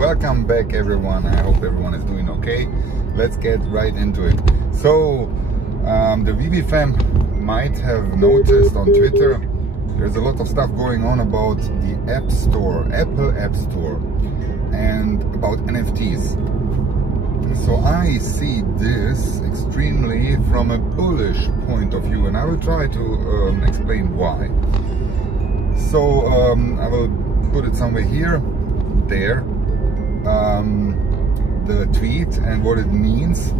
Welcome back everyone. I hope everyone is doing okay. Let's get right into it. So the VeVe fam might have noticed on Twitter there's a lot of stuff going on about the App Store, Apple App Store, and about NFTs. So I see this extremely from a bullish point of view, and I will try to explain why. So I will put it somewhere here, there, the tweet and what it means.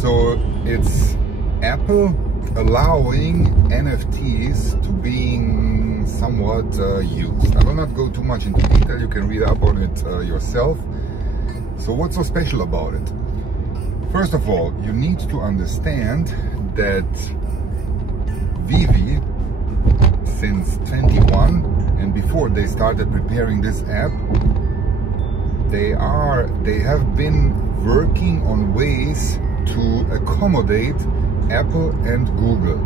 So it's Apple allowing NFTs to being somewhat used. I will not go too much into detail, you can read up on it yourself. So what's so special about it? First of all, you need to understand that VeVe, since 21, and before they started preparing this app, they have been working on ways to accommodate Apple and Google.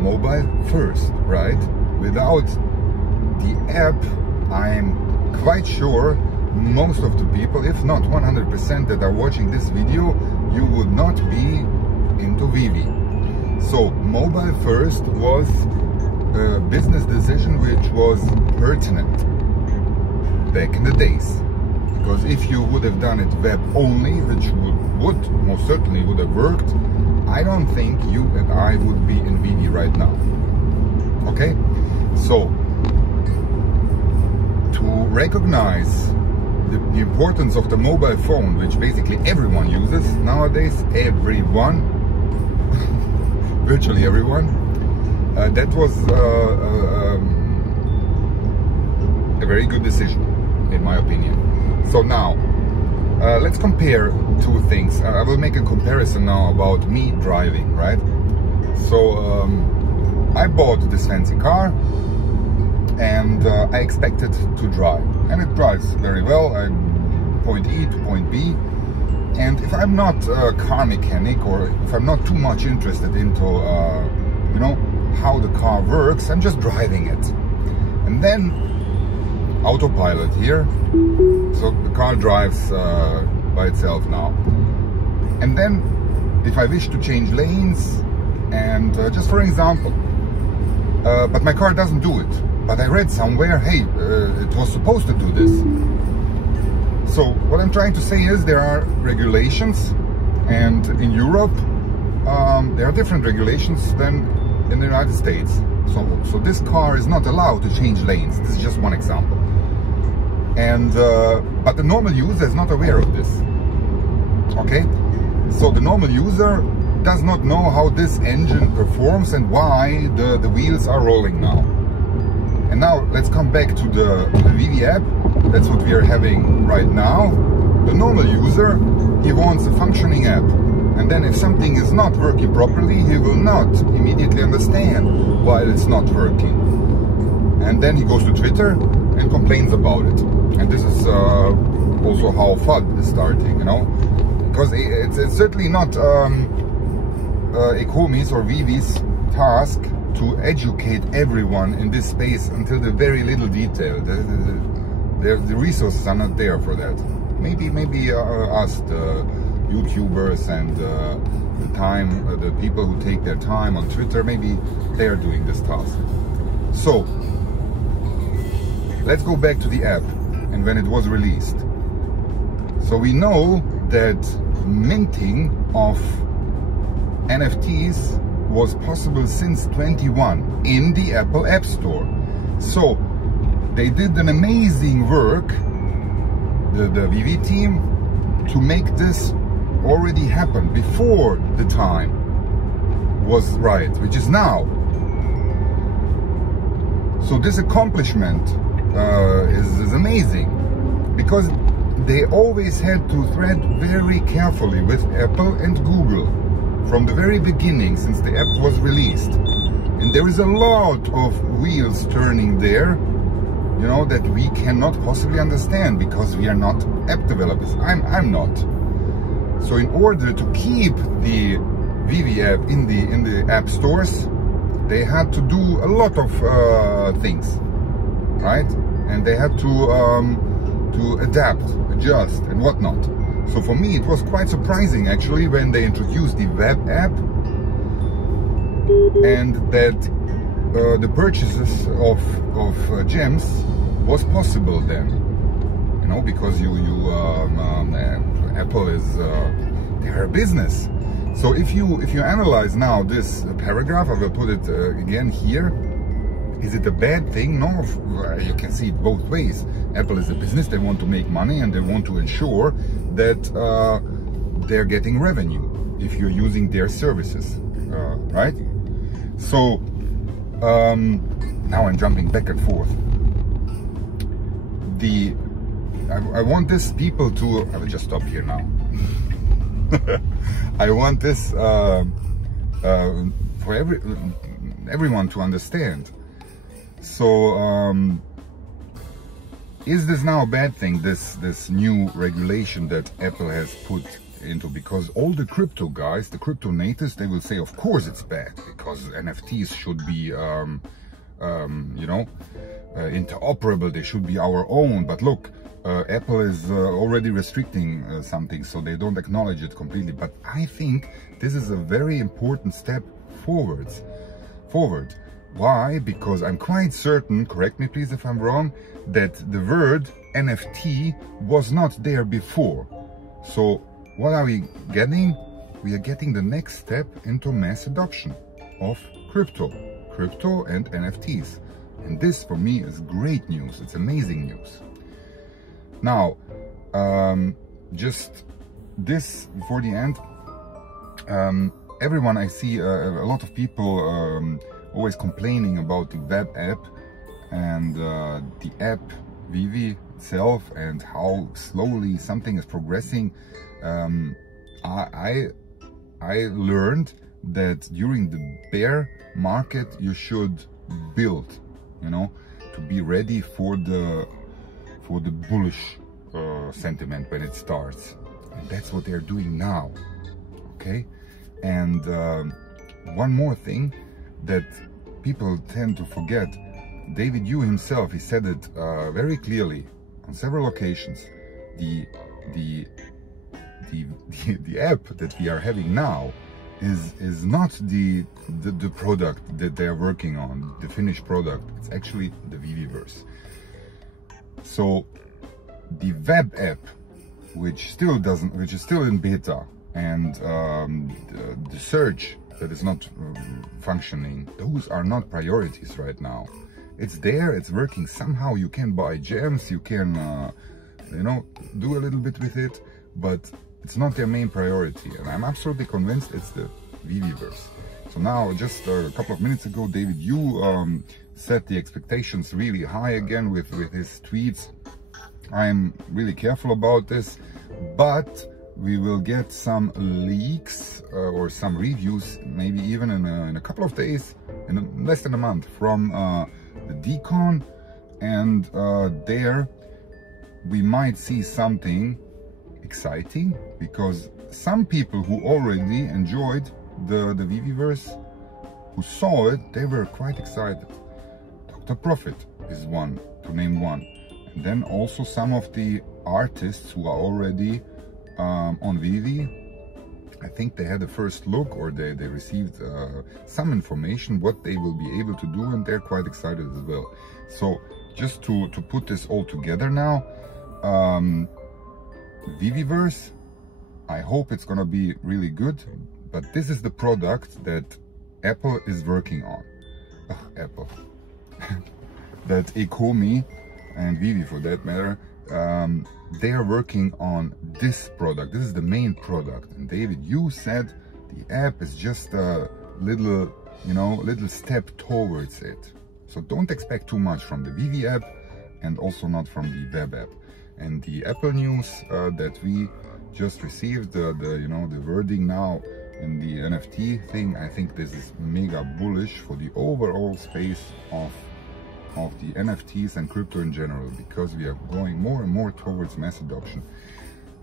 Mobile first, right? Without the app, I'm quite sure most of the people, if not 100% that are watching this video, you would not be into VeVe. So mobile first was a business decision which was pertinent back in the days, because if you would have done it web only, which would most certainly would have worked, I don't think you and I would be in VeVe right now. Okay, so to recognize the importance of the mobile phone, which basically everyone uses nowadays, everyone, virtually everyone, that was a very good decision, in my opinion. So now, let's compare two things. I will make a comparison now about me driving, right? So I bought this fancy car, and I expected to drive, and it drives very well. I'm point E to point B, and if I'm not a car mechanic, or if I'm not too much interested into you know, how the car works, I'm just driving it. And then autopilot here, so the car drives by itself now. And then if I wish to change lanes, and just for example, but my car doesn't do it. But I read somewhere, hey, it was supposed to do this. So what I'm trying to say is there are regulations, and in Europe there are different regulations than in the United States. So this car is not allowed to change lanes. This is just one example. And but the normal user is not aware of this. Okay, so the normal user does not know how this engine performs and why the wheels are rolling now. And now let's come back to the VeVe app. That's what we are having right now. The normal user, he wants a functioning app. And then if something is not working properly, he will not immediately understand why it's not working. And then he goes to Twitter and complains about it. And this is also how FUD is starting, you know. Because it's certainly not Ekomi's or VeVe's task to educate everyone in this space until the very little detail. The resources are not there for that. Maybe us, the YouTubers and the people who take their time on Twitter, maybe they are doing this task. So let's go back to the app and when it was released. So we know that minting of NFTs was possible since 21 in the Apple App Store. So they did an amazing work, the VeVe team, to make this already happen before the time was right, which is now. So this accomplishment is amazing, because they always had to thread very carefully with Apple and Google from the very beginning, since the app was released. And there is a lot of wheels turning there, you know, that we cannot possibly understand because we are not app developers. I'm not. So in order to keep the VeVe app in the app stores, they had to do a lot of things, right? And they had to to adapt, adjust, and whatnot. So for me, it was quite surprising actually when they introduced the web app, and that the purchases of gems was possible then. You know, because Apple is they're a business. So if you analyze now this paragraph, I will put it again here. Is it a bad thing? No, you can see it both ways. Apple is a business, they want to make money and they want to ensure that they're getting revenue if you're using their services, right? So now I'm jumping back and forth. I want this people to, I will just stop here now. I want this for everyone to understand. So is this now a bad thing, this new regulation that Apple has put into? Because all the crypto guys, the crypto natives, they will say of course it's bad, because NFTs should be you know, interoperable, they should be our own. But look, Apple is already restricting something, so they don't acknowledge it completely. But I think this is a very important step forward. Why? Because I'm quite certain, correct me please if I'm wrong, that the word NFT was not there before. So what are we getting? We are getting the next step into mass adoption of crypto and NFTs. And this for me is great news. It's amazing news. Now, just this before the end, everyone, I see a lot of people always complaining about the web app and the app VeVe itself and how slowly something is progressing. I learned that during the bear market you should build, you know, to be ready for the bullish sentiment when it starts. And that's what they're doing now. Okay. And one more thing that people tend to forget, David Yu himself, he said it very clearly on several occasions. The app that we are having now is not the product that they are working on, the finished product. It's actually the VeVeverse. So the web app, which is still in beta, and the search that is not functioning, those are not priorities right now. It's there, it's working somehow. You can buy gems, you can you know, do a little bit with it, but it's not their main priority. And I'm absolutely convinced it's the VeVeverse. So now, just a couple of minutes ago, David Yu set the expectations really high again with his tweets. I'm really careful about this, but we will get some leaks or some reviews, maybe even in a couple of days, in less than a month, from the Decon, and there we might see something exciting, because some people who already enjoyed the VeVeverse, who saw it, they were quite excited. Dr. Profit is one, to name one. And then also some of the artists who are already on VeVe, I think they had a first look, or they received some information what they will be able to do, and they're quite excited as well. So just to put this all together now, VeVeverse, I hope it's gonna be really good, but this is the product that Apple is working on. Apple. That Ecomi and VeVe, for that matter, they are working on this product. This is the main product. And David, you said the app is just a little, you know, little step towards it. So don't expect too much from the VeVe app, and also not from the web app. And the Apple news that we just received, you know, the wording now in the NFT thing, I think this is mega bullish for the overall space of the NFTs and crypto in general, because we are going more and more towards mass adoption.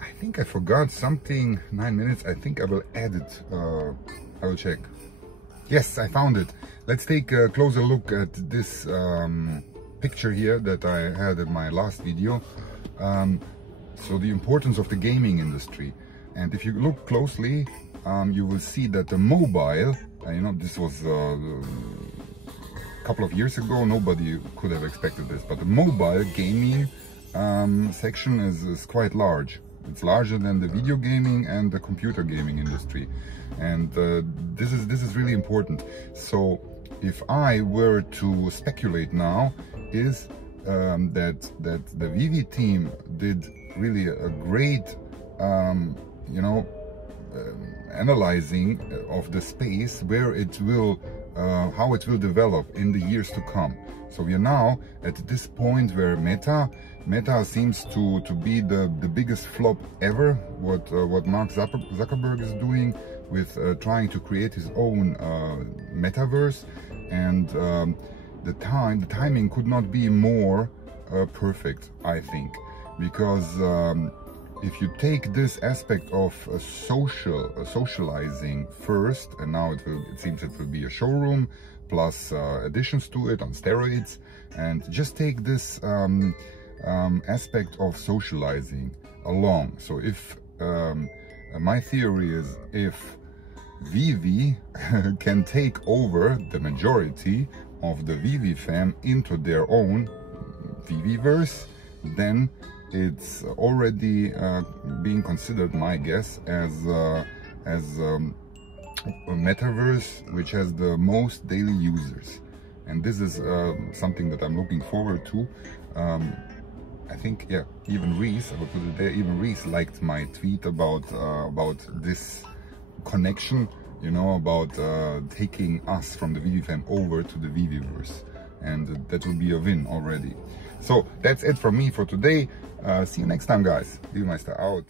I think I forgot something, 9 minutes. I think I will add it. I will check. Yes, I found it. Let's take a closer look at this picture here that I had in my last video. So the importance of the gaming industry. And if you look closely, you will see that the mobile, you know, this was a couple of years ago, nobody could have expected this, but the mobile gaming section is quite large. It's larger than the video gaming and the computer gaming industry, and this is really important. So if I were to speculate now, is that the VeVe team did really a great you know, analyzing of the space, where it will how it will develop in the years to come. So we are now at this point where Meta seems to be the biggest flop ever. What Mark Zuckerberg is doing with trying to create his own metaverse, and the timing could not be more perfect, I think, because if you take this aspect of socializing first, and now it seems it will be a showroom plus additions to it on steroids, and just take this aspect of socializing along. So if my theory is, if VeVe can take over the majority of the VeVe fam into their own VeVeverse, then it's already being considered, my guess, as a metaverse which has the most daily users. And this is something that I'm looking forward to. I think, yeah, even Reese, I will put it there, even Reese liked my tweet about this connection, you know, about taking us from the VeVe fam over to the VeVeverse, and that will be a win already. So that's it from me for today. See you next time, guys. VeVe Meister out.